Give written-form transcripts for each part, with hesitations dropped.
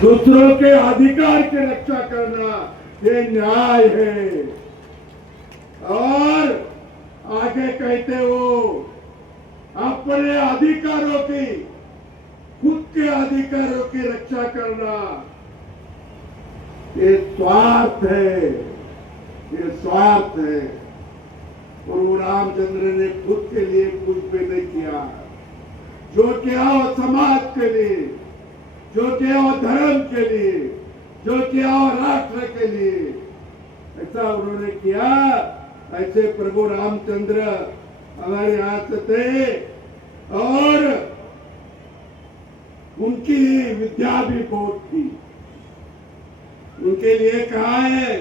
दूसरों के अधिकार की रक्षा करना ये न्याय है। और आगे कहते हो अपने अधिकारों की, खुद के अधिकारों की रक्षा करना ये स्वार्थ है, ये स्वार्थ है। प्रभु रामचंद्र ने खुद के लिए कुछ भी नहीं किया, जो किया वो समाज के लिए, जो किया वो धर्म के लिए, जो किया वो राष्ट्र के लिए, ऐसा उन्होंने किया। ऐसे प्रभु रामचंद्र हमारे हाथ थे और उनकी विद्या भी बहुत थी। उनके लिए कहा है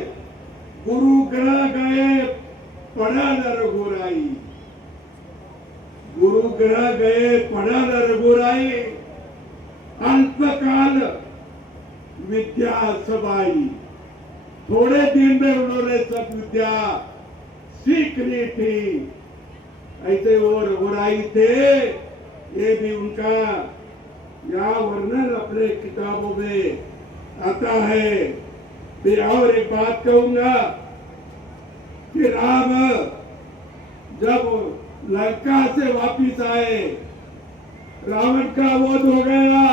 गुरु ग्रह गए पढ़ा न रघुराई, गुरु ग्रह गए पढ़ा न रघुराई, अल्पकाल विद्या सबाई। थोड़े दिन में उन्होंने सब विद्या सीख ली थी। ऐसे वो रघुराई थे, ये भी उनका यहाँ वर्णन अपने किताबों में आता है। फिर और एक बात कहूंगा कि राम जब लंका से वापिस आए, रावण का वध हो गया,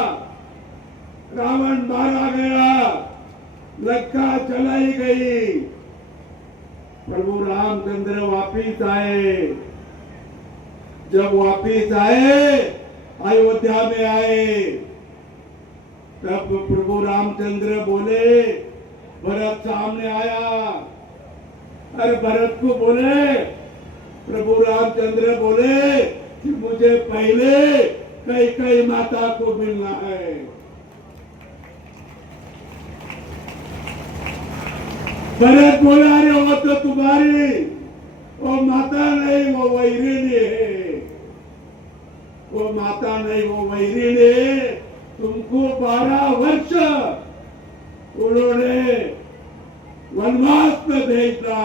रावण मारा गया, लंका जलाई गई। प्रभु रामचंद्र वापिस आए, जब वापिस आए अयोध्या में आए, तब प्रभु रामचंद्र बोले, भरत सामने आया। अरे भरत को बोले, प्रभु रामचंद्र बोले कि मुझे पहले कैकेयी माता को मिलना है। भरत बोला अरे वो तो तुम्हारी वो माता नहीं, वो वैरिणी है, वो माता नहीं, वो वैरिणी है। तुमको 12 वर्ष उन्होंने वनवास में भेजा,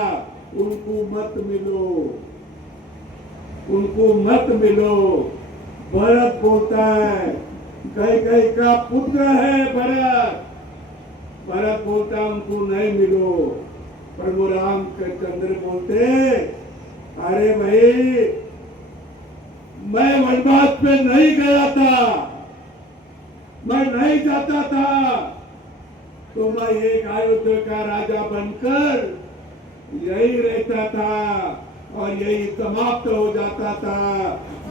उनको मत मिलो, उनको मत मिलो। भरत बोलता है कैकेयी का पुत्र है भरत, भरत बोलता उनको नहीं मिलो। प्रभु रामचंद्र बोलते अरे भाई मैं वनवास में नहीं गया था, मैं नहीं जाता था तो मैं एक अयोध्या का राजा बनकर यही रहता था और यही समाप्त हो जाता था।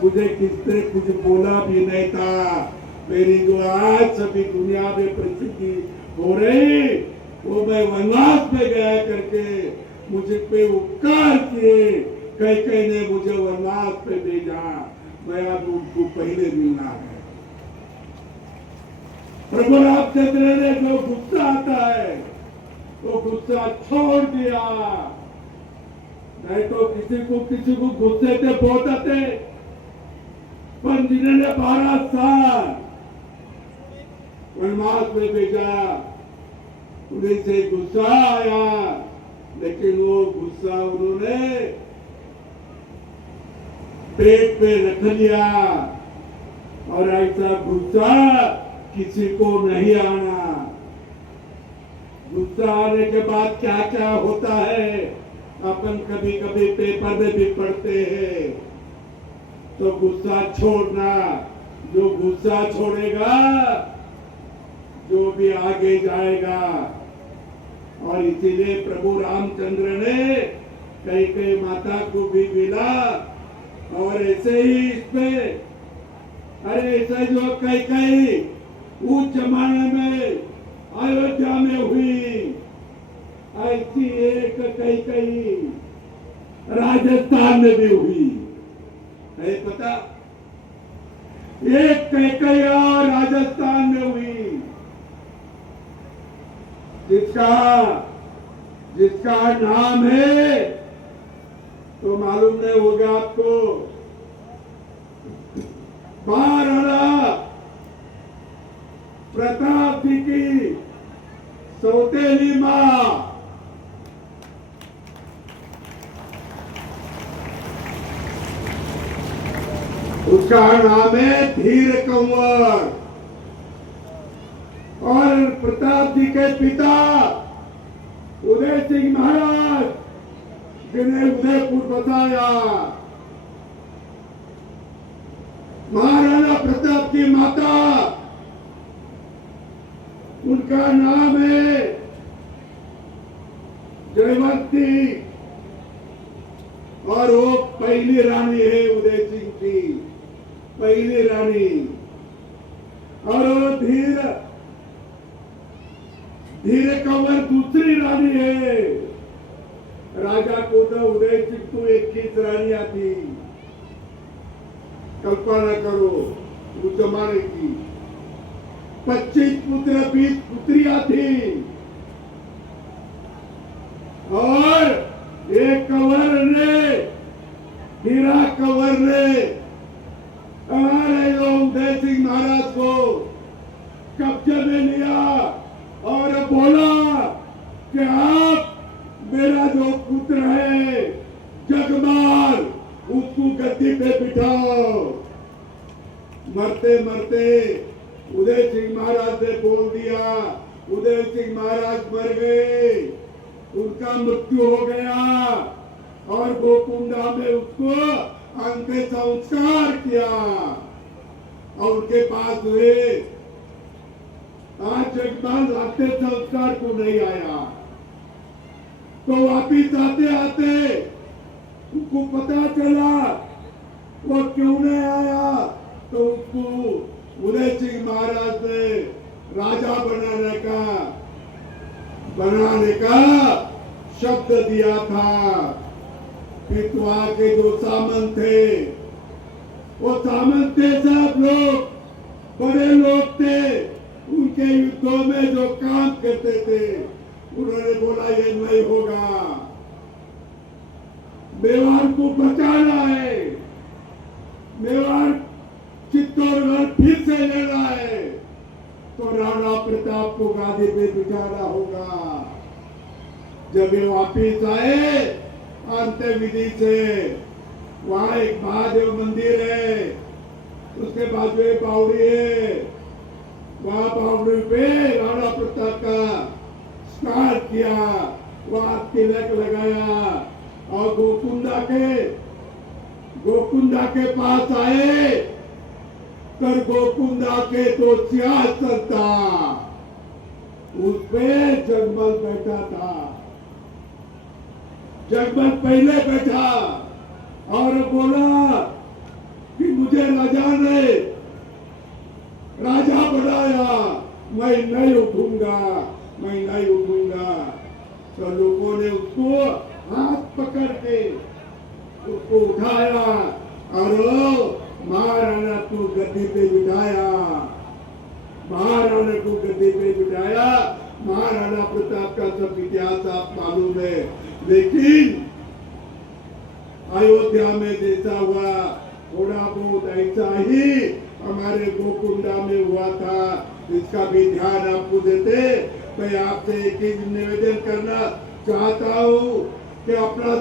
मुझे किसने कुछ बोला भी नहीं था। मेरी जो आज सभी दुनिया में प्रसिद्धि हो रही वो मैं वनवास में गया करके मुझे पे उपकार किए, कैकेयी ने मुझे वनवास पे भेजा, मैं अब उनको पहले मिलना है। प्रभु रामचंद्र ने जो गुस्सा आता है वो गुस्सा छोड़ दिया। नहीं तो किसी को गुस्से से बहुत आते, पर जिन्होंने 12 साल वनवास में भेजा उन्हें से गुस्सा आया, लेकिन वो गुस्सा उन्होंने पेट पे रख लिया। और ऐसा गुस्सा किसी को नहीं आना। गुस्सा आने के बाद क्या क्या होता है अपन कभी कभी पेपर में भी पढ़ते हैं। तो गुस्सा छोड़ना, जो गुस्सा छोड़ेगा जो भी आगे जाएगा। और इसीलिए प्रभु रामचंद्र ने कैकेयी माता को भी मिला। और ऐसे ही इसमें अरे ऐसा जो कैकेयी उस जमाने में अयोध्या में हुई, ऐसी एक कैकेयी राजस्थान में भी हुई है। पता एक कैकेयी राजस्थान में हुई जिसका नाम है तो मालूम नहीं होगा आपको, महाराणा प्रताप जी की सौतेली मां। उसका नाम है धीर कंवर। और प्रताप जी के पिता उदय सिंह महाराज जिन्हें उदयपुर बसाया, महाराणा प्रताप की माता, उनका नाम है जयवंती और वो पहली रानी है उदय सिंह की, पहली रानी। और वो धीरे कंवर दूसरी रानी है। राजा को तो उदय सिंह तो 21 रानियां थी, कल्पना करो उस जमाने की। 25 पुत्र 20 पुत्रियां थी और एक कंवर ने, हीरा कंवर ने हमारे उदय सिंह महाराज को कब्जे में लिया और बोला कि आप मेरा जो पुत्र है जगमाल, उसको गद्दी पे बिठाओ। मरते मरते उदय सिंह महाराज ने बोल दिया, उदय सिंह महाराज मर गए, उनका मृत्यु हो गया और गोकुंडा में उसको अंतिम संस्कार किया और उनके पास हुए। आज जगमाल अंतिम संस्कार को नहीं आया तो वापिस आते आते उनको पता चला वो क्यों नहीं आया, तो उसको उदय सिंह महाराज ने राजा बनाने का शब्द दिया था। पितवा के जो सामंत थे, वो सामंत थे सब लोग, बड़े लोग थे, उनके युद्धों में जो काम करते थे, उन्होंने बोला ये नहीं होगा, मेवाड़ को बचाना है, मेवाड़ चित्तौड़गढ़ फिर से लेना है, तो राणा प्रताप को गादी पे बिठाना होगा। जब ये वापिस आए अंत्य विधि से, वहां एक महादेव मंदिर है, उसके बाजू एक बावड़ी है, वहां बावड़ी पे राणा प्रताप का स्नान किया, वहां तिलक लगाया और गोकुंडा के पास आए, कर गोकुंडा के तो सिंहासन था, उस पे जगमल बैठा था। जगमल पहले बैठा और बोला कि मुझे राजा ने राजा बनाया, मैं नहीं उठूंगा, मैं नहीं उठूंगा। तो लोगों ने उसको हाथ पकड़ के उसको उठाया और महाराणा को गद्दी पे बिठाया, महाराणा को गद्दी पे बिठाया। महाराणा प्रताप का सब इतिहास आप मालूम है, लेकिन अयोध्या में जैसा हुआ थोड़ा बहुत ऐसा ही हमारे गोकुंडा में हुआ था, इसका भी ध्यान आपको देते। मैं आपसे एक ही निवेदन करना चाहता हूँ कि अपना